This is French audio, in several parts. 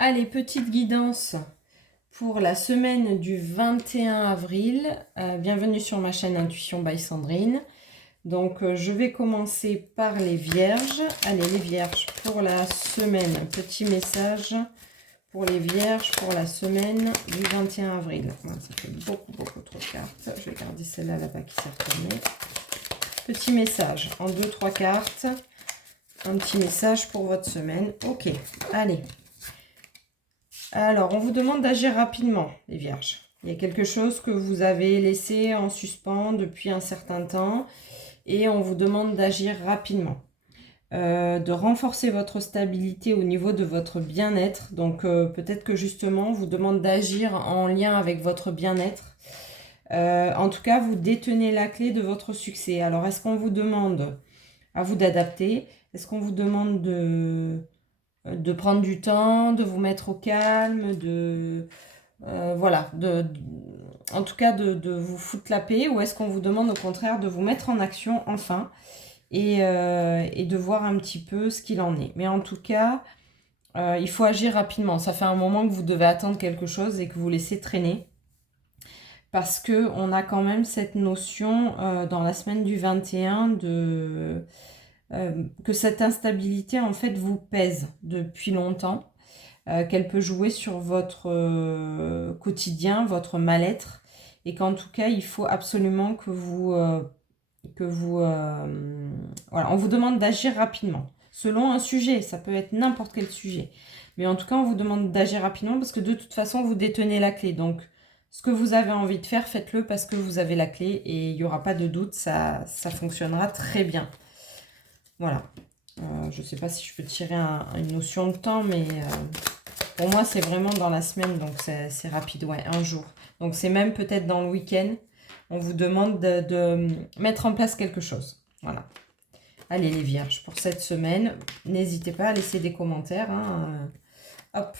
Allez, petite guidance pour la semaine du 21 avril. Bienvenue sur ma chaîne Intuition by Sandrine. Donc, je vais commencer par les vierges. Allez, les vierges pour la semaine. Petit message pour les vierges pour la semaine du 21 avril. Ça fait beaucoup trop de cartes. Je vais garder celle-là là-bas qui s'est retournée. Petit message en 2-3 cartes. Un petit message pour votre semaine. Ok, allez. Alors, on vous demande d'agir rapidement, les vierges. Il y a quelque chose que vous avez laissé en suspens depuis un certain temps et on vous demande d'agir rapidement. De renforcer votre stabilité au niveau de votre bien-être. Donc, peut-être que justement, on vous demande d'agir en lien avec votre bien-être. En tout cas, vous détenez la clé de votre succès. Alors, est-ce qu'on vous demande, à vous d'adapter, est-ce qu'on vous demande de prendre du temps, de vous mettre au calme, voilà, en tout cas de vous foutre la paix, ou est-ce qu'on vous demande au contraire de vous mettre en action enfin et de voir un petit peu ce qu'il en est. Mais en tout cas, il faut agir rapidement. Ça fait un moment que vous devez attendre quelque chose et que vous laissez traîner. Parce qu'on a quand même cette notion dans la semaine du 21 que cette instabilité en fait vous pèse depuis longtemps, qu'elle peut jouer sur votre quotidien, votre mal-être, et qu'en tout cas il faut absolument que vous voilà, on vous demande d'agir rapidement selon un sujet, ça peut être n'importe quel sujet, mais en tout cas on vous demande d'agir rapidement parce que de toute façon vous détenez la clé. Donc ce que vous avez envie de faire, faites-le parce que vous avez la clé et il n'y aura pas de doute, ça fonctionnera très bien. Voilà. Je ne sais pas si je peux tirer une notion de temps, mais pour moi, c'est vraiment dans la semaine, donc c'est rapide, ouais, un jour. Donc c'est même peut-être dans le week-end. On vous demande de mettre en place quelque chose. Voilà. Allez, les vierges, pour cette semaine, n'hésitez pas à laisser des commentaires. Hein. Hop.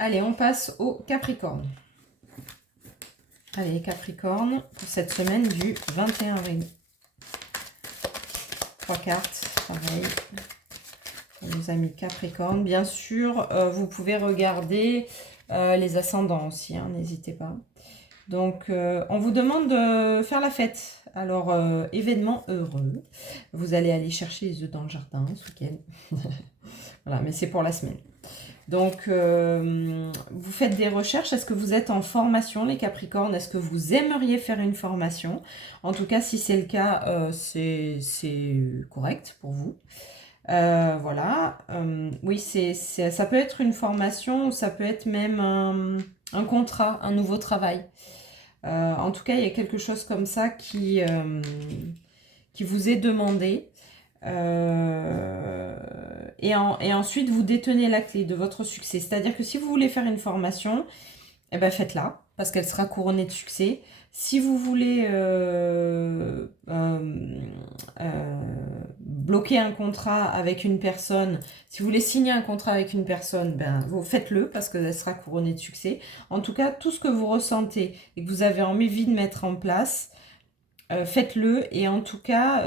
Allez, on passe au Capricorne. Allez, Capricorne, pour cette semaine du 21 avril. 3 cartes, pareil. On nous a mis Capricorne. Bien sûr, vous pouvez regarder les ascendants aussi, hein, n'hésitez pas. Donc, on vous demande de faire la fête. Alors, événement heureux. Vous allez aller chercher les œufs dans le jardin ce week-end. Voilà, mais c'est pour la semaine. Donc, vous faites des recherches. Est-ce que vous êtes en formation, les Capricornes? Est-ce que vous aimeriez faire une formation? En tout cas, si c'est le cas, c'est correct pour vous. Voilà. Oui, ça peut être une formation ou ça peut être même un contrat, un nouveau travail. En tout cas, il y a quelque chose comme ça qui vous est demandé. Et ensuite, vous détenez la clé de votre succès. C'est-à-dire que si vous voulez faire une formation, eh ben faites-la, parce qu'elle sera couronnée de succès. Si vous voulez bloquer un contrat avec une personne, si vous voulez signer un contrat avec une personne, ben, vous faites-le, parce qu'elle sera couronnée de succès. En tout cas, tout ce que vous ressentez et que vous avez envie de mettre en place, faites-le. Et en tout cas,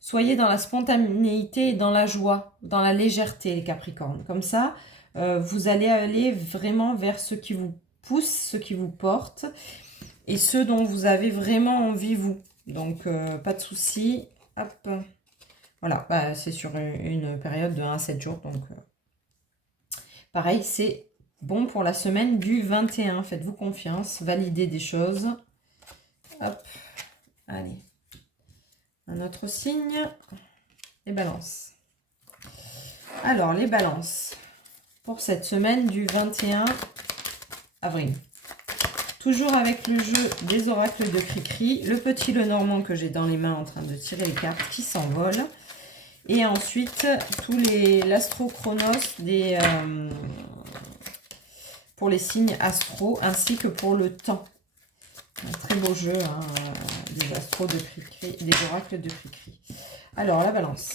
soyez dans la spontanéité et dans la joie, dans la légèreté, les Capricornes. Comme ça, vous allez aller vraiment vers ce qui vous pousse, ce qui vous porte et ce dont vous avez vraiment envie, vous. Donc, pas de souci. Hop. Voilà, bah, c'est sur une période de 1 à 7 jours. Donc, pareil, c'est bon pour la semaine du 21. Faites-vous confiance, validez des choses. Hop. Allez. Un autre signe. Les balances. Alors, les balances. Pour cette semaine du 21 avril. Toujours avec le jeu des oracles de Cricri. Le petit Lenormand que j'ai dans les mains en train de tirer les cartes qui s'envolent. Et ensuite, l'astro-chronos pour les signes astro ainsi que pour le temps. Un très beau jeu, hein, des astros de Cricri, des oracles de Cricri. Alors, la balance.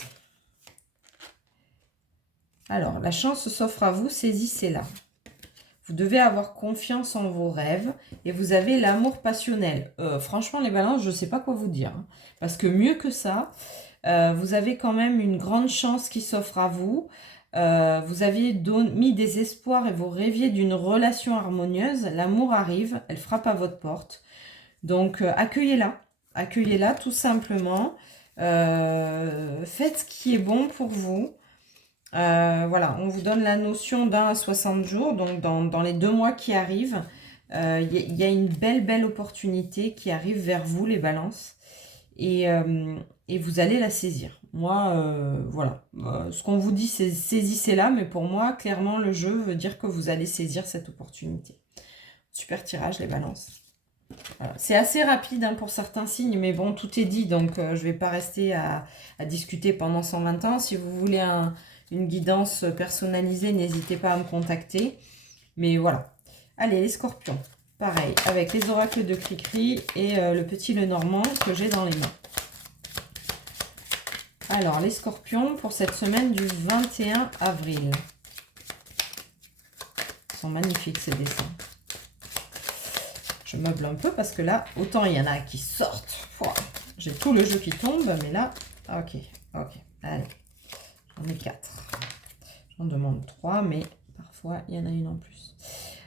Alors, la chance s'offre à vous, saisissez-la. Vous devez avoir confiance en vos rêves et vous avez l'amour passionnel. Franchement, les balances, je ne sais pas quoi vous dire. Hein, parce que mieux que ça, vous avez quand même une grande chance qui s'offre à vous. vous aviez mis des espoirs et vous rêviez d'une relation harmonieuse, l'amour arrive, elle frappe à votre porte. Donc, accueillez-la. Accueillez-la tout simplement. Faites ce qui est bon pour vous. Voilà, on vous donne la notion d'un à 60 jours. Donc, dans les 2 mois qui arrivent, y a une belle opportunité qui arrive vers vous, les balances. Et vous allez la saisir. Moi, voilà. Ce qu'on vous dit, c'est saisissez-la. Mais pour moi, clairement, le jeu veut dire que vous allez saisir cette opportunité. Super tirage, les balances. Voilà. C'est assez rapide hein, pour certains signes, mais bon, tout est dit, donc je ne vais pas rester à discuter pendant 120 ans. Si vous voulez une guidance personnalisée, n'hésitez pas à me contacter. Mais voilà. Allez, les scorpions. Pareil, avec les oracles de Cricri et le petit Lenormand que j'ai dans les mains. Alors, les scorpions pour cette semaine du 21 avril. Ils sont magnifiques ces dessins. Je meuble un peu parce que là, autant il y en a qui sortent. J'ai tout le jeu qui tombe, mais là, ok, allez, j'en ai 4. J'en demande 3, mais parfois il y en a une en plus.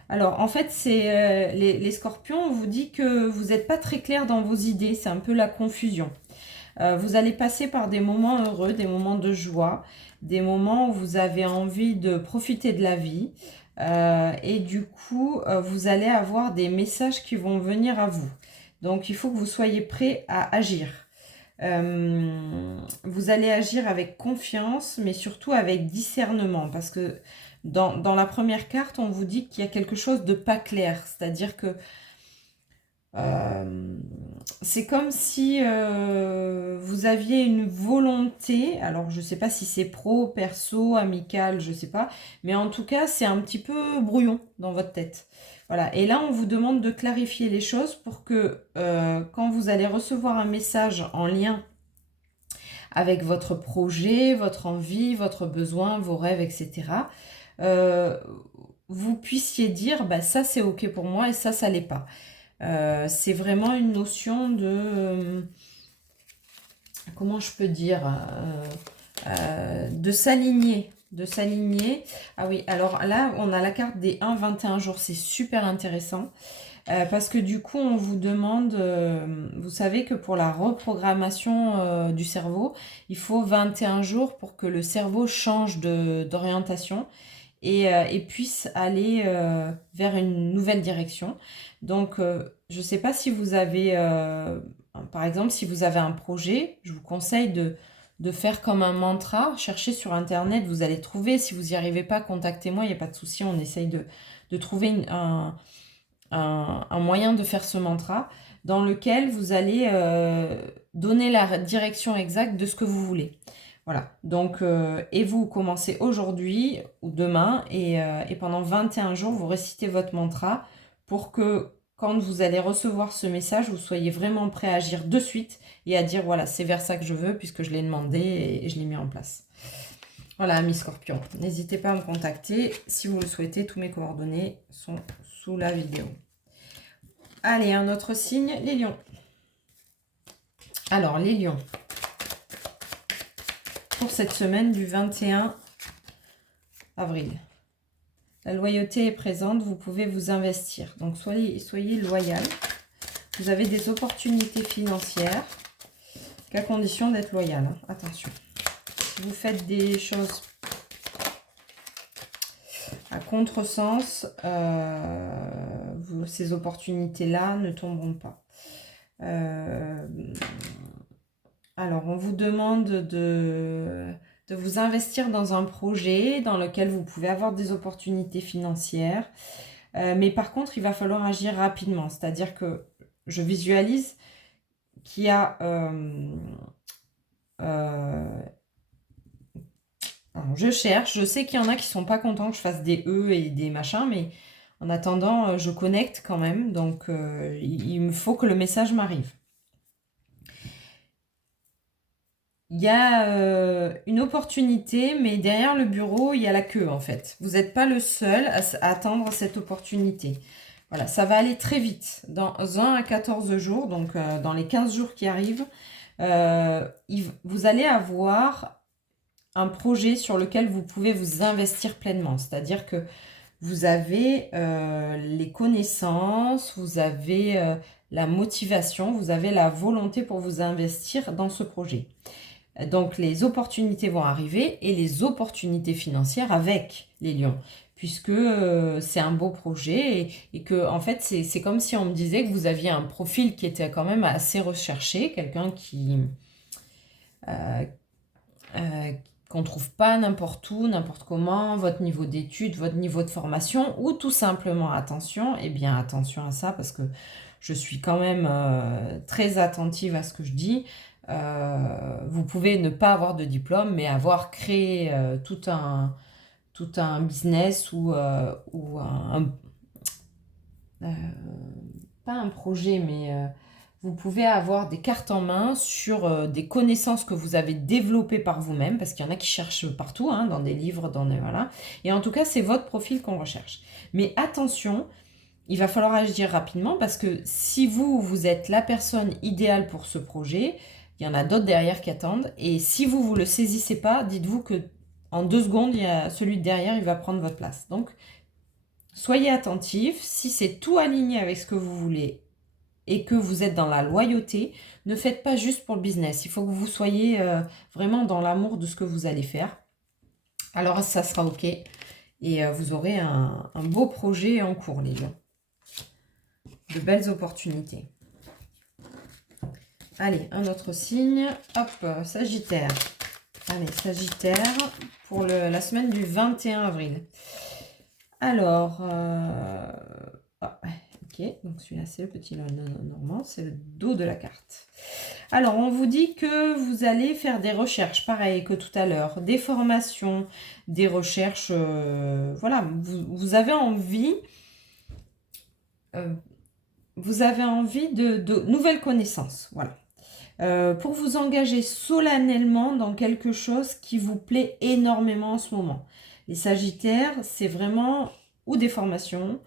Alors, en fait, c'est les scorpions, on vous dit que vous n'êtes pas très clair dans vos idées, c'est un peu la confusion. Vous allez passer par des moments heureux, des moments de joie, des moments où vous avez envie de profiter de la vie. Et du coup, vous allez avoir des messages qui vont venir à vous. Donc, il faut que vous soyez prêts à agir. Vous allez agir avec confiance, mais surtout avec discernement. Parce que dans la première carte, on vous dit qu'il y a quelque chose de pas clair. C'est-à-dire que c'est comme si vous aviez une volonté, alors je ne sais pas si c'est pro, perso, amical, je ne sais pas, mais en tout cas c'est un petit peu brouillon dans votre tête. Voilà, et là on vous demande de clarifier les choses pour que quand vous allez recevoir un message en lien avec votre projet, votre envie, votre besoin, vos rêves, etc., vous puissiez dire bah, ça c'est ok pour moi et ça l'est pas. C'est vraiment une notion de, comment je peux dire, de s'aligner. Ah oui, alors là, on a la carte des 1-21 jours, c'est super intéressant. Parce que du coup, on vous demande, vous savez que pour la reprogrammation du cerveau, il faut 21 jours pour que le cerveau change d'orientation et puisse aller vers une nouvelle direction. Donc, je ne sais pas si vous avez, par exemple, si vous avez un projet, je vous conseille de faire comme un mantra, cherchez sur Internet, vous allez trouver. Si vous n'y arrivez pas, contactez-moi, il n'y a pas de souci, on essaye de trouver un moyen de faire ce mantra dans lequel vous allez donner la direction exacte de ce que vous voulez. Voilà, donc, et vous commencez aujourd'hui ou demain, et pendant 21 jours, vous récitez votre mantra pour que quand vous allez recevoir ce message, vous soyez vraiment prêt à agir de suite et à dire, voilà, c'est vers ça que je veux, puisque je l'ai demandé et je l'ai mis en place. Voilà, amis scorpions, n'hésitez pas à me contacter. Si vous le souhaitez, tous mes coordonnées sont sous la vidéo. Allez, un autre signe, les lions. Alors, les lions. Pour cette semaine du 21 avril. La loyauté est présente, vous pouvez vous investir. Donc, soyez loyal. Vous avez des opportunités financières, qu'à condition d'être loyal. Hein. Attention. Si vous faites des choses à contresens, ces opportunités-là ne tomberont pas. Alors, on vous demande de vous investir dans un projet dans lequel vous pouvez avoir des opportunités financières. Mais par contre, il va falloir agir rapidement. C'est-à-dire que je visualise qu'il y a... je cherche. Je sais qu'il y en a qui ne sont pas contents que je fasse des E et des machins, mais en attendant, je connecte quand même. Donc, il me faut que le message m'arrive. Il y a une opportunité, mais derrière le bureau, il y a la queue en fait. Vous n'êtes pas le seul à attendre cette opportunité. Voilà, ça va aller très vite. Dans 1 à 14 jours, donc dans les 15 jours qui arrivent, vous allez avoir un projet sur lequel vous pouvez vous investir pleinement. C'est-à-dire que vous avez les connaissances, vous avez la motivation, vous avez la volonté pour vous investir dans ce projet. Donc les opportunités vont arriver et les opportunités financières avec les lions, puisque c'est un beau projet et que en fait c'est comme si on me disait que vous aviez un profil qui était quand même assez recherché, quelqu'un qui euh, qu'on ne trouve pas n'importe où, n'importe comment, votre niveau d'études, votre niveau de formation, ou tout simplement attention, eh bien attention à ça parce que je suis quand même très attentive à ce que je dis. Vous pouvez ne pas avoir de diplôme, mais avoir créé tout un business ou pas un projet, mais vous pouvez avoir des cartes en main sur des connaissances que vous avez développées par vous-même, parce qu'il y en a qui cherchent partout, hein, dans des livres, dans des... Voilà. Et en tout cas, c'est votre profil qu'on recherche. Mais attention, il va falloir agir rapidement, parce que si vous êtes la personne idéale pour ce projet, il y en a d'autres derrière qui attendent, et si vous ne le saisissez pas, dites-vous que en 2 secondes, il y a celui de derrière, il va prendre votre place. Donc, soyez attentifs. Si c'est tout aligné avec ce que vous voulez et que vous êtes dans la loyauté, ne faites pas juste pour le business. Il faut que vous soyez vraiment dans l'amour de ce que vous allez faire. Alors, ça sera OK. Et vous aurez un beau projet en cours, les lions. De belles opportunités. Allez, un autre signe. Hop, Sagittaire. Allez, Sagittaire, pour la semaine du 21 avril. Alors, ok, donc celui-là, c'est le petit normand, c'est le dos de la carte. Alors, on vous dit que vous allez faire des recherches, pareil que tout à l'heure, des formations, des recherches, voilà, vous avez envie... vous avez envie de nouvelles connaissances, voilà. Pour vous engager solennellement dans quelque chose qui vous plaît énormément en ce moment. Les Sagittaires, c'est vraiment ou des formations,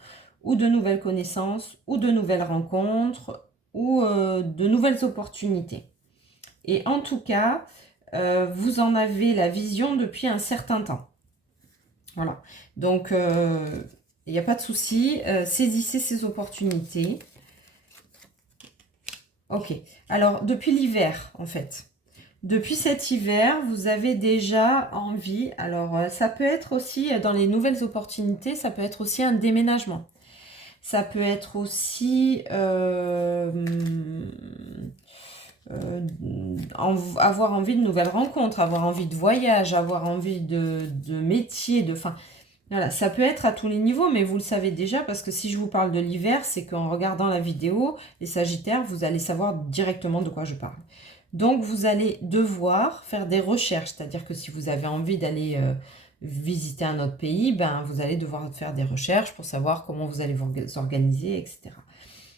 ou de nouvelles connaissances, ou de nouvelles rencontres, ou de nouvelles opportunités. Et en tout cas, vous en avez la vision depuis un certain temps. Voilà. Donc, il n'y a pas de souci. Saisissez ces opportunités. Ok. Alors, depuis l'hiver, en fait. Depuis cet hiver, vous avez déjà envie, alors ça peut être aussi, dans les nouvelles opportunités, ça peut être aussi un déménagement. Ça peut être aussi avoir envie de nouvelles rencontres, avoir envie de voyage, avoir envie de métier, voilà, ça peut être à tous les niveaux, mais vous le savez déjà, parce que si je vous parle de l'hiver, c'est qu'en regardant la vidéo, les Sagittaires, vous allez savoir directement de quoi je parle. Donc, vous allez devoir faire des recherches, c'est-à-dire que si vous avez envie d'aller visiter un autre pays, ben, vous allez devoir faire des recherches pour savoir comment vous allez vous organiser, etc.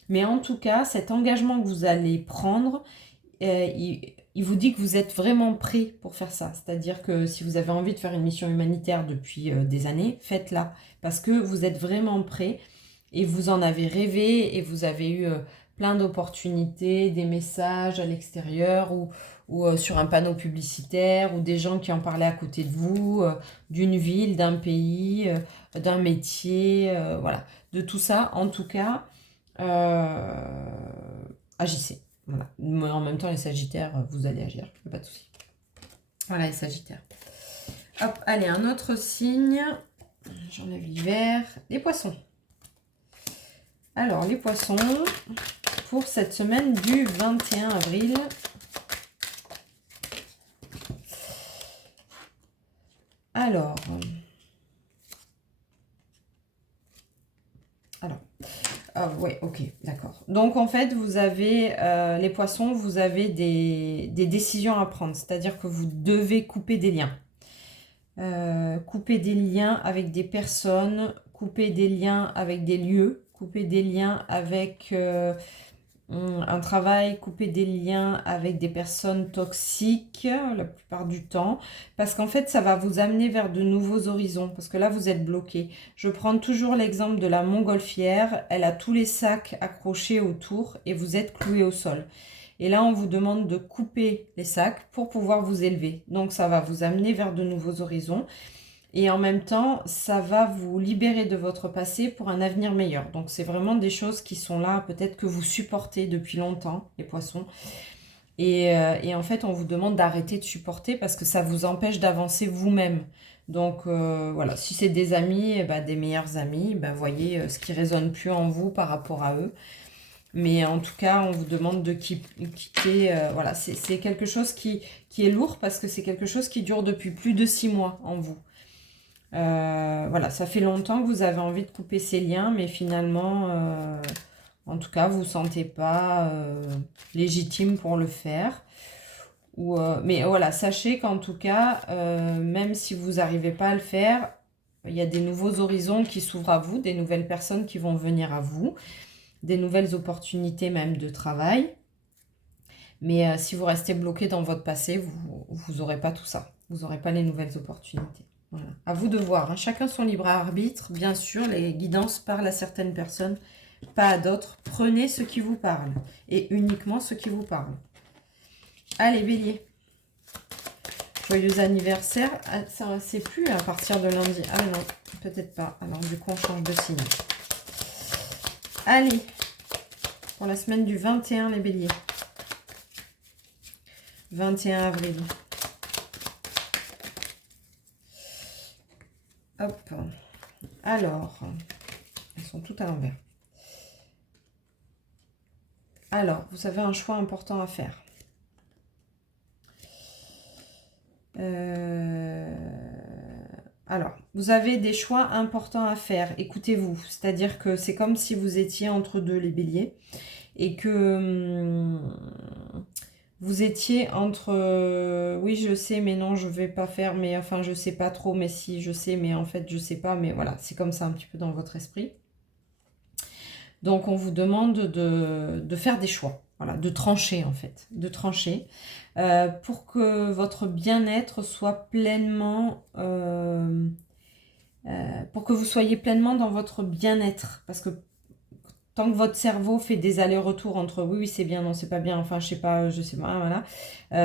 Mais en tout cas, cet engagement que vous allez prendre, il vous dit que vous êtes vraiment prêt pour faire ça. C'est-à-dire que si vous avez envie de faire une mission humanitaire depuis des années, faites-la. Parce que vous êtes vraiment prêt et vous en avez rêvé et vous avez eu plein d'opportunités, des messages à l'extérieur ou sur un panneau publicitaire ou des gens qui en parlaient à côté de vous, d'une ville, d'un pays, d'un métier, voilà. De tout ça, en tout cas, agissez. Voilà. Mais en même temps, les Sagittaires, vous allez agir, il n'y a pas de souci. Voilà, les Sagittaires. Hop, allez, un autre signe. J'enlève l'hiver. Les Poissons. Alors, les Poissons, pour cette semaine du 21 avril. Alors... ouais, ok, d'accord. Donc, en fait, vous avez, les Poissons, vous avez des décisions à prendre. C'est-à-dire que vous devez couper des liens. Couper des liens avec des personnes, couper des liens avec des lieux, couper des liens avec un travail, couper des liens avec des personnes toxiques la plupart du temps, parce qu'en fait ça va vous amener vers de nouveaux horizons, parce que là vous êtes bloqué. Je prends toujours l'exemple de la montgolfière, elle a tous les sacs accrochés autour et vous êtes cloué au sol. Et là, on vous demande de couper les sacs pour pouvoir vous élever. Donc, ça va vous amener vers de nouveaux horizons. Et en même temps, ça va vous libérer de votre passé pour un avenir meilleur. Donc, c'est vraiment des choses qui sont là, peut-être que vous supportez depuis longtemps, les poissons. Et en fait, on vous demande d'arrêter de supporter parce que ça vous empêche d'avancer vous-même. Donc, voilà, si c'est des amis, eh ben, des meilleurs amis, ben, voyez ce qui résonne plus en vous par rapport à eux. Mais en tout cas, on vous demande de quitter. Voilà, c'est quelque chose qui est lourd parce que c'est quelque chose qui dure depuis plus de 6 mois en vous. Voilà, ça fait longtemps que vous avez envie de couper ces liens, mais finalement, en tout cas, vous ne vous sentez pas légitime pour le faire. Mais voilà, sachez qu'en tout cas, même si vous n'arrivez pas à le faire, il y a des nouveaux horizons qui s'ouvrent à vous, des nouvelles personnes qui vont venir à vous, des nouvelles opportunités même de travail. Mais si vous restez bloqué dans votre passé, vous n'aurez pas tout ça. Vous n'aurez pas les nouvelles opportunités. Voilà. À vous de voir. Hein. Chacun son libre arbitre. Bien sûr, les guidances parlent à certaines personnes, pas à d'autres. Prenez ce qui vous parle. Et uniquement ce qui vous parle. Allez, Bélier. Joyeux anniversaire. Ah, ça, c'est plus à partir de lundi. Ah non, peut-être pas. Alors du coup, on change de signe. Allez. Pour la semaine du 21, les béliers. 21 avril. Hop. Alors, elles sont toutes à l'envers. Alors, vous avez un choix important à faire. Alors, vous avez des choix importants à faire. Écoutez-vous. C'est-à-dire que c'est comme si vous étiez entre deux, les béliers. Et que vous étiez entre oui, je sais, mais non, je vais pas faire, mais enfin, je sais pas trop, mais si, je sais, mais en fait, je sais pas. Mais voilà, c'est comme ça un petit peu dans votre esprit. Donc, on vous demande de faire des choix. Voilà, de trancher en fait. De trancher. Pour que votre bien-être soit pleinement... pour que vous soyez pleinement dans votre bien-être. Parce que tant que votre cerveau fait des allers-retours entre oui, c'est bien, non, c'est pas bien, enfin, je sais pas, voilà,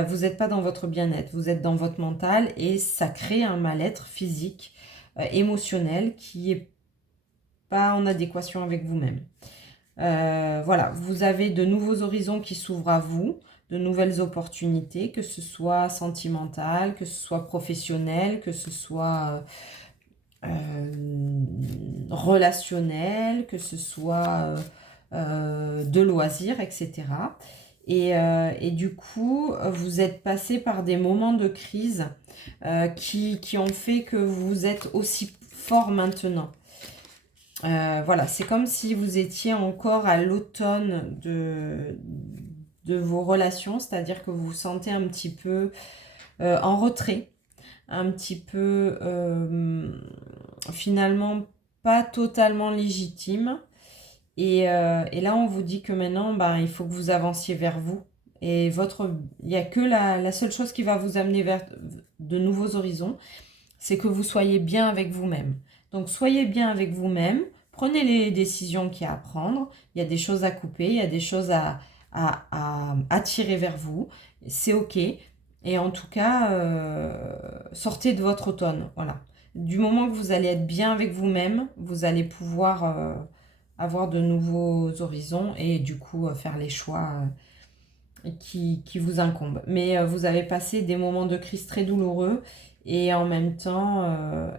vous n'êtes pas dans votre bien-être, vous êtes dans votre mental et ça crée un mal-être physique, émotionnel qui est pas en adéquation avec vous-même. Voilà, vous avez de nouveaux horizons qui s'ouvrent à vous, de nouvelles opportunités, que ce soit sentimentales, que ce soit professionnelles, que ce soit relationnel, que ce soit de loisirs, etc. Et du coup, vous êtes passé par des moments de crise qui ont fait que vous êtes aussi fort maintenant. Voilà, c'est comme si vous étiez encore à l'automne de vos relations, c'est-à-dire que vous vous sentez un petit peu en retrait, un petit peu finalement pas totalement légitime. Et là, on vous dit que maintenant, ben, il faut que vous avanciez vers vous. Et il n'y a que la seule chose qui va vous amener vers de nouveaux horizons, c'est que vous soyez bien avec vous-même. Donc, soyez bien avec vous-même, prenez les décisions qu'il y a à prendre. Il y a des choses à couper, il y a des choses à tirer vers vous. C'est OK. Et en tout cas, sortez de votre automne. Voilà. Du moment que vous allez être bien avec vous-même, vous allez pouvoir avoir de nouveaux horizons et du coup faire les choix qui vous incombent. Mais vous avez passé des moments de crise très douloureux et en même temps,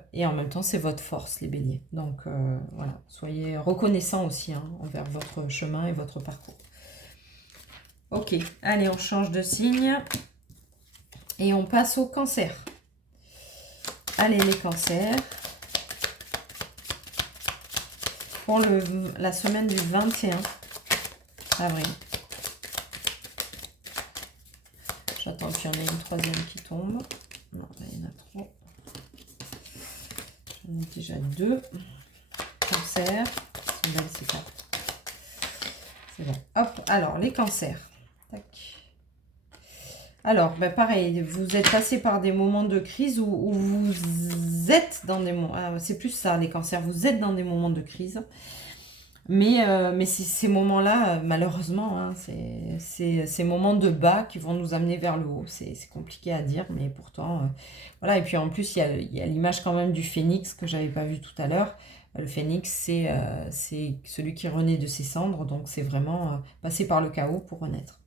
c'est votre force, les béliers. Donc voilà, soyez reconnaissants aussi envers votre chemin et votre parcours. Ok, allez, on change de signe et on passe au cancer. Allez, les cancers. Pour la semaine du 21 avril. J'attends qu'il y en ait une troisième qui tombe. Non, là, il y en a trop. J'en ai déjà deux. Cancer. C'est belle, c'est quatre. C'est bon. Hop, alors, les cancers. Tac. Alors, ben pareil, vous êtes passé par des moments de crise où vous êtes dans des moments... c'est plus ça, les cancers. Vous êtes dans des moments de crise. Mais ces moments-là, malheureusement, hein, c'est ces moments de bas qui vont nous amener vers le haut. C'est compliqué à dire, mais pourtant, voilà. Et puis en plus, il y a l'image quand même du phénix que j'avais pas vu tout à l'heure. Le phénix, c'est celui qui renaît de ses cendres, donc c'est vraiment passer par le chaos pour renaître.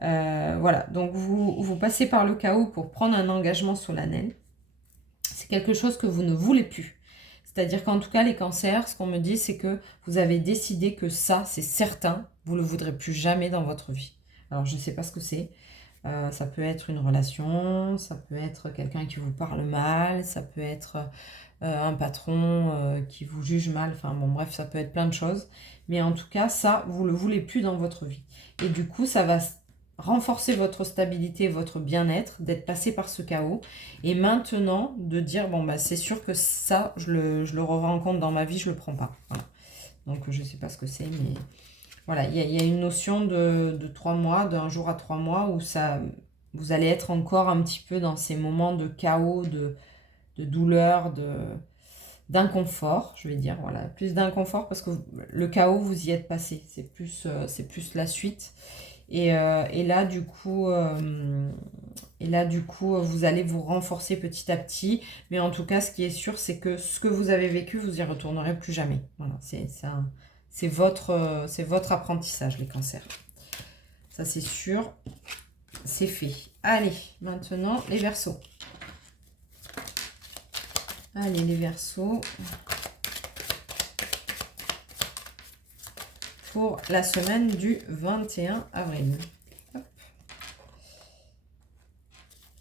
Voilà, donc vous passez par le chaos pour prendre un engagement solennel. C'est quelque chose que vous ne voulez plus. C'est-à-dire qu'en tout cas, les cancers, ce qu'on me dit, c'est que vous avez décidé que ça, c'est certain, vous ne le voudrez plus jamais dans votre vie. Alors, je ne sais pas ce que c'est. Ça peut être une relation, ça peut être quelqu'un qui vous parle mal, ça peut être un patron qui vous juge mal. Enfin, bon, bref, ça peut être plein de choses. Mais en tout cas, ça, vous ne le voulez plus dans votre vie. Et du coup, ça va renforcer votre stabilité, votre bien-être, d'être passé par ce chaos. Et maintenant, de dire, bon, bah, c'est sûr que ça, je le rencontre dans ma vie, je ne le prends pas. Voilà. Donc, je ne sais pas ce que c'est, mais voilà, il y a une notion de 3 mois, d'un jour à 3 mois, où ça, vous allez être encore un petit peu dans ces moments de chaos, de douleur, d'inconfort, je vais dire. Voilà, plus d'inconfort parce que le chaos, vous y êtes passé. C'est plus la suite. Et là, du coup, vous allez vous renforcer petit à petit. Mais en tout cas, ce qui est sûr, c'est que ce que vous avez vécu, vous y retournerez plus jamais. Voilà, c'est votre apprentissage, les cancers. Ça, c'est sûr. C'est fait. Allez, maintenant, les Verseaux. Allez, les Verseaux. Pour la semaine du 21 avril. Hop.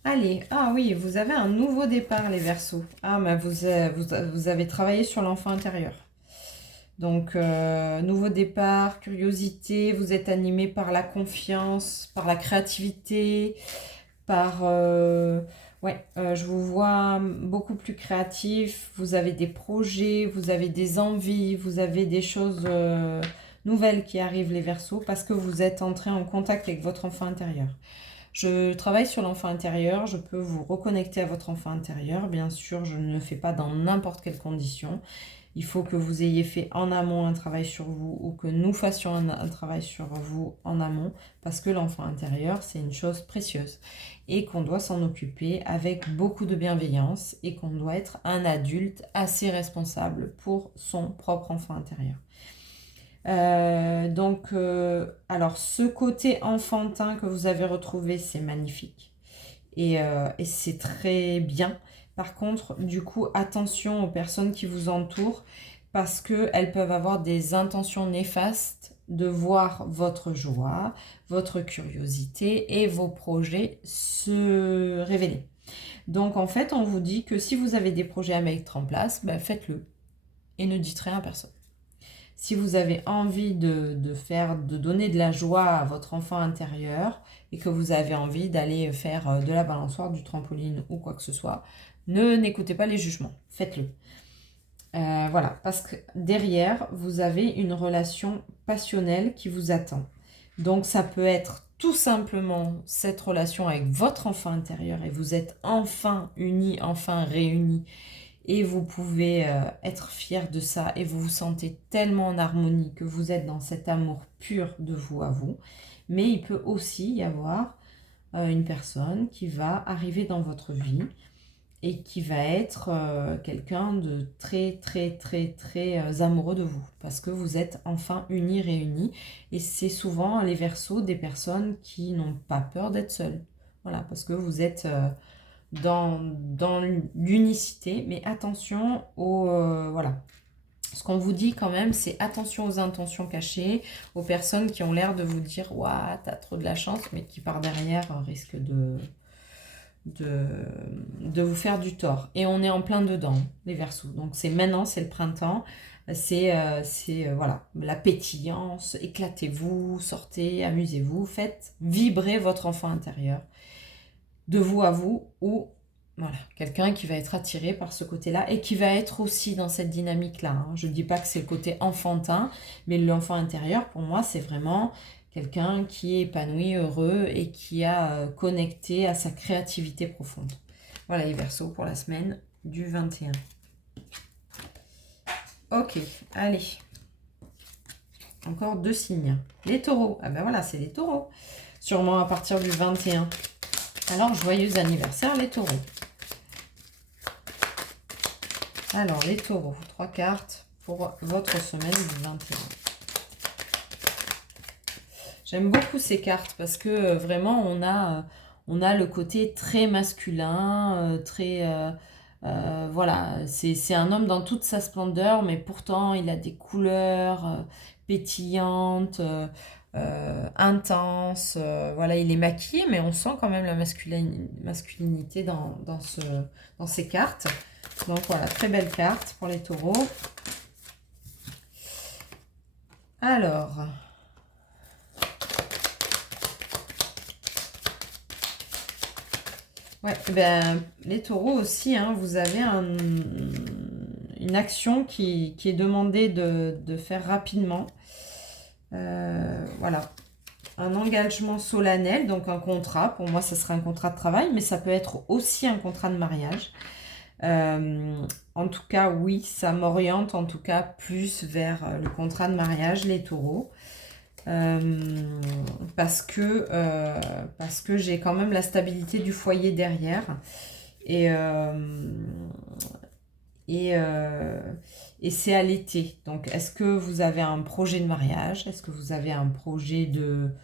Allez, ah oui, vous avez un nouveau départ, les Verseaux. Ah, mais vous avez travaillé sur l'enfant intérieur. Donc, nouveau départ, curiosité, vous êtes animé par la confiance, par la créativité, par... je vous vois beaucoup plus créatif, vous avez des projets, vous avez des envies, vous avez des choses nouvelles qui arrivent, les Verseaux, parce que vous êtes entré en contact avec votre enfant intérieur. Je travaille sur l'enfant intérieur, je peux vous reconnecter à votre enfant intérieur. Bien sûr, je ne le fais pas dans n'importe quelle condition. Il faut que vous ayez fait en amont un travail sur vous ou que nous fassions un travail sur vous en amont parce que l'enfant intérieur, c'est une chose précieuse et qu'on doit s'en occuper avec beaucoup de bienveillance et qu'on doit être un adulte assez responsable pour son propre enfant intérieur. Alors, ce côté enfantin que vous avez retrouvé, c'est magnifique et c'est très bien. Par contre, du coup, attention aux personnes qui vous entourent parce qu'elles peuvent avoir des intentions néfastes de voir votre joie, votre curiosité et vos projets se révéler. Donc, en fait, on vous dit que si vous avez des projets à mettre en place, ben, faites-le et ne dites rien à personne. Si vous avez envie de donner de la joie à votre enfant intérieur et que vous avez envie d'aller faire de la balançoire, du trampoline ou quoi que ce soit, n'écoutez pas les jugements, faites-le. Voilà, parce que derrière, vous avez une relation passionnelle qui vous attend. Donc ça peut être tout simplement cette relation avec votre enfant intérieur et vous êtes enfin unis, enfin réunis. Et vous pouvez être fier de ça et vous vous sentez tellement en harmonie que vous êtes dans cet amour pur de vous à vous. Mais il peut aussi y avoir une personne qui va arriver dans votre vie et qui va être quelqu'un de très, très, très, très amoureux de vous. Parce que vous êtes enfin unis, réunis. Et c'est souvent les Verseaux des personnes qui n'ont pas peur d'être seules. Voilà, parce que vous êtes... dans l'unicité, mais attention voilà. Ce qu'on vous dit quand même, c'est attention aux intentions cachées, aux personnes qui ont l'air de vous dire « Ouah, t'as trop de la chance », mais qui par derrière risquent de vous faire du tort. Et on est en plein dedans, les Verseaux. Donc c'est maintenant, c'est le printemps, c'est voilà, la pétillance, éclatez-vous, sortez, amusez-vous, faites vibrer votre enfant intérieur. De vous à vous, ou voilà, quelqu'un qui va être attiré par ce côté-là et qui va être aussi dans cette dynamique-là. Hein. Je ne dis pas que c'est le côté enfantin, mais l'enfant intérieur, pour moi, c'est vraiment quelqu'un qui est épanoui, heureux et qui a connecté à sa créativité profonde. Voilà les Verseaux pour la semaine du 21. Ok, allez. Encore 2 signes. Les taureaux. Ah ben voilà, c'est les taureaux. Sûrement à partir du 21. Alors, joyeux anniversaire les taureaux. Alors, les taureaux, 3 cartes pour votre semaine du 21. J'aime beaucoup ces cartes parce que vraiment, on a le côté très masculin, voilà, c'est un homme dans toute sa splendeur, mais pourtant, il a des couleurs pétillantes, intenses. Voilà, il est maquillé, mais on sent quand même la masculinité dans ces cartes. Donc voilà, très belle carte pour les taureaux. Alors, ouais, ben, les taureaux aussi, hein, vous avez une action qui est demandée de faire rapidement. Voilà, un engagement solennel, donc un contrat. Pour moi, ça sera un contrat de travail, mais ça peut être aussi un contrat de mariage. En tout cas, oui, ça m'oriente en tout cas plus vers le contrat de mariage, les taureaux. Parce que j'ai quand même la stabilité du foyer derrière. Et c'est à l'été. Donc, est-ce que vous avez un projet de mariage? Est-ce que vous avez un projet de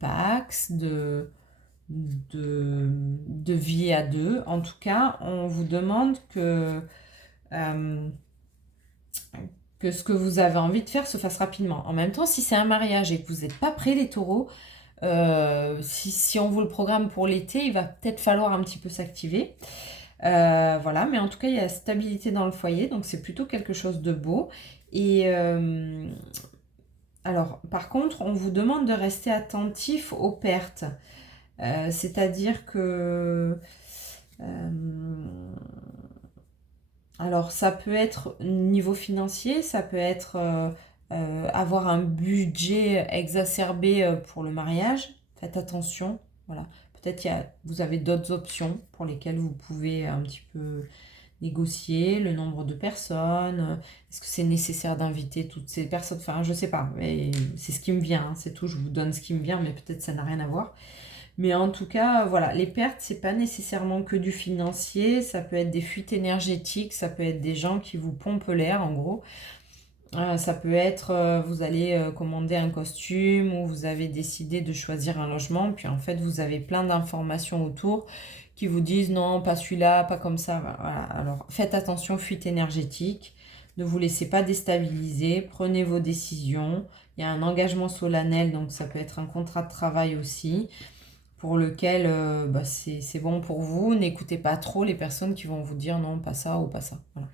Pax, de vie à deux? En tout cas, on vous demande que ce que vous avez envie de faire se fasse rapidement. En même temps, si c'est un mariage et que vous n'êtes pas prêts, les taureaux, si on vous le programme pour l'été, il va peut-être falloir un petit peu s'activer. Voilà, mais en tout cas, il y a stabilité dans le foyer, donc c'est plutôt quelque chose de beau. Et alors, par contre, on vous demande de rester attentif aux pertes. C'est-à-dire que... alors, ça peut être niveau financier, ça peut être avoir un budget exacerbé pour le mariage. Faites attention, voilà. Peut-être vous avez d'autres options pour lesquelles vous pouvez un petit peu négocier le nombre de personnes. Est-ce que c'est nécessaire d'inviter toutes ces personnes? Enfin, je sais pas, mais c'est ce qui me vient, hein, c'est tout. Je vous donne ce qui me vient, mais peut-être ça n'a rien à voir. Mais en tout cas, voilà, les pertes, c'est pas nécessairement que du financier, ça peut être des fuites énergétiques, ça peut être des gens qui vous pompent l'air, en gros. Ça peut être, vous allez commander un costume ou vous avez décidé de choisir un logement, puis en fait, vous avez plein d'informations autour qui vous disent non, pas celui-là, pas comme ça. Voilà. Alors, faites attention, fuite énergétique, ne vous laissez pas déstabiliser, prenez vos décisions. Il y a un engagement solennel, donc ça peut être un contrat de travail aussi pour lequel c'est bon pour vous. N'écoutez pas trop les personnes qui vont vous dire non, pas ça ou pas ça. Voilà.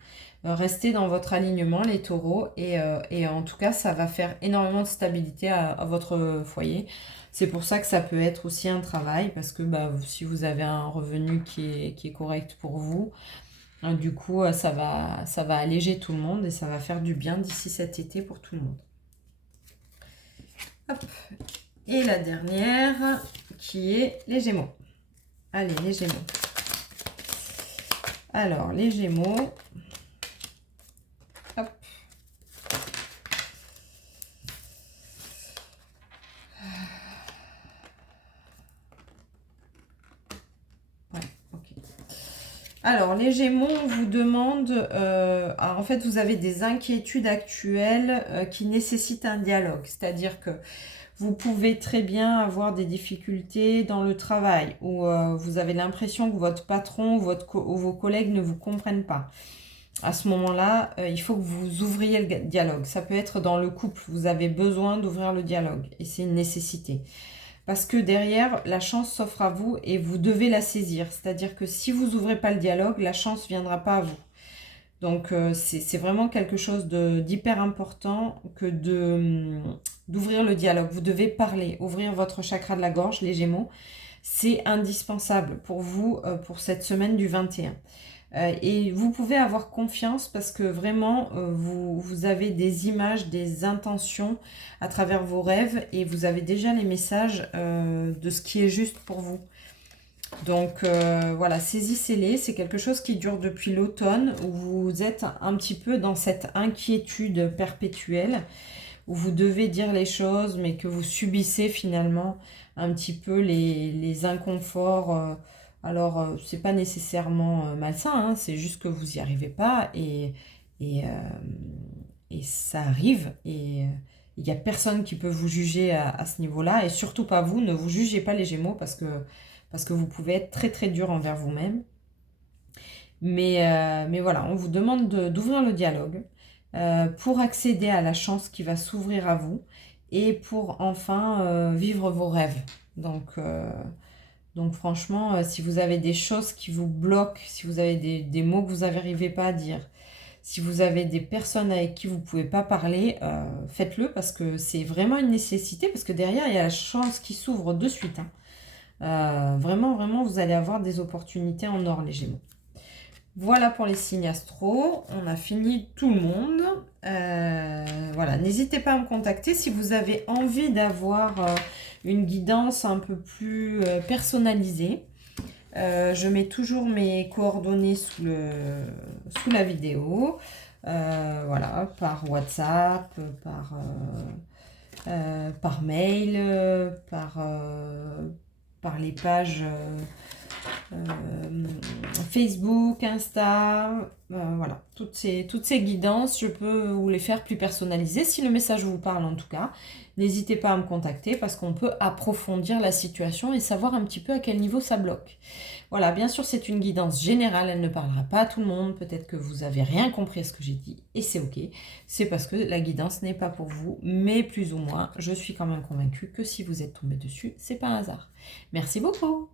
Restez dans votre alignement, les taureaux, et en tout cas, ça va faire énormément de stabilité à votre foyer. C'est pour ça que ça peut être aussi un travail, parce que si vous avez un revenu qui est correct pour vous, du coup, ça va alléger tout le monde et ça va faire du bien d'ici cet été pour tout le monde. Hop. Et la dernière, qui est les Gémeaux. Allez, les Gémeaux. Alors, les Gémeaux. Hop. Ouais, ok. Alors, les Gémeaux, on vous demande... en fait, vous avez des inquiétudes actuelles qui nécessitent un dialogue. C'est-à-dire que vous pouvez très bien avoir des difficultés dans le travail où vous avez l'impression que votre patron ou vos collègues ne vous comprennent pas. À ce moment-là, il faut que vous ouvriez le dialogue. Ça peut être dans le couple, vous avez besoin d'ouvrir le dialogue et c'est une nécessité. Parce que derrière, la chance s'offre à vous et vous devez la saisir. C'est-à-dire que si vous n'ouvrez pas le dialogue, la chance ne viendra pas à vous. Donc, c'est vraiment quelque chose d'hyper important que d'ouvrir le dialogue. Vous devez parler, ouvrir votre chakra de la gorge, les Gémeaux. C'est indispensable pour vous pour cette semaine du 21. Et vous pouvez avoir confiance parce que vraiment, vous avez des images, des intentions à travers vos rêves et vous avez déjà les messages de ce qui est juste pour vous. Donc voilà, saisissez-les. C'est quelque chose qui dure depuis l'automne, où vous êtes un petit peu dans cette inquiétude perpétuelle, où vous devez dire les choses, mais que vous subissez finalement un petit peu les inconforts. Alors, c'est pas nécessairement malsain, hein, c'est juste que vous n'y arrivez pas et, euh, et ça arrive. Et il n'y a personne qui peut vous juger à ce niveau-là, et surtout pas vous. Ne vous jugez pas les Gémeaux parce que vous pouvez être très très dur envers vous-même. Mais voilà, on vous demande d'ouvrir le dialogue pour accéder à la chance qui va s'ouvrir à vous et pour enfin vivre vos rêves. Donc franchement, si vous avez des choses qui vous bloquent, si vous avez des mots que vous n'arrivez pas à dire, si vous avez des personnes avec qui vous ne pouvez pas parler, faites-le parce que c'est vraiment une nécessité, parce que derrière, il y a la chance qui s'ouvre de suite, hein. Vraiment, vraiment, vous allez avoir des opportunités en or, les Gémeaux. Voilà pour les signes astro, on a fini tout le monde. Voilà, n'hésitez pas à me contacter si vous avez envie d'avoir une guidance un peu plus personnalisée. Je mets toujours mes coordonnées sous la vidéo. Voilà, par WhatsApp, par mail, par les pages Facebook, Insta, voilà, toutes ces guidances, je peux vous les faire plus personnalisées. Si le message vous parle en tout cas, n'hésitez pas à me contacter parce qu'on peut approfondir la situation et savoir un petit peu à quel niveau ça bloque. Voilà, bien sûr, c'est une guidance générale, elle ne parlera pas à tout le monde. Peut-être que vous n'avez rien compris à ce que j'ai dit et c'est ok. C'est parce que la guidance n'est pas pour vous, mais plus ou moins, je suis quand même convaincue que si vous êtes tombé dessus, c'est pas un hasard. Merci beaucoup.